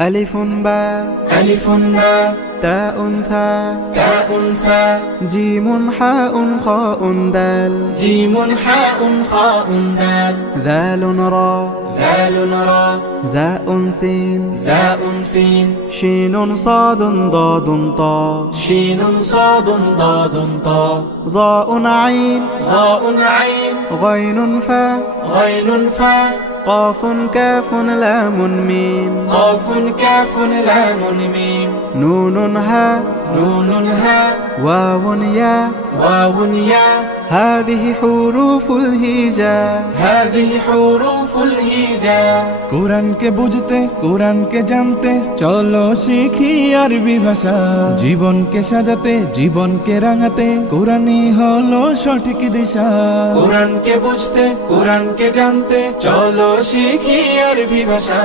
ألف باء ألف باء تاء ثاء تاء ثاء جيم حاء خاء دال جيم حاء خاء دال ذال را ذال را زاء سين زاء سين شين صاد ضاد طاء شين صاد ضاد طاء ضاء عين ضاء عين غين فاء غين فاء قاف كاف لام ميم قاف كاف لام ميم نون هاء نون هاء واو ياء واو ياء هذه حروف الهجاء هذه حروف الهجاء কোরআনকে বুঝতে কোরআনকে জানতে চলো শিখি আরবি ভাষা জীবনকে সাজাতে জীবনকে রাঙাতে কোরআনই হলো সঠিক দিশা কোরআনকে বুঝতে কোরআনকে জানতে চলো শিখি আরবি ভাষা।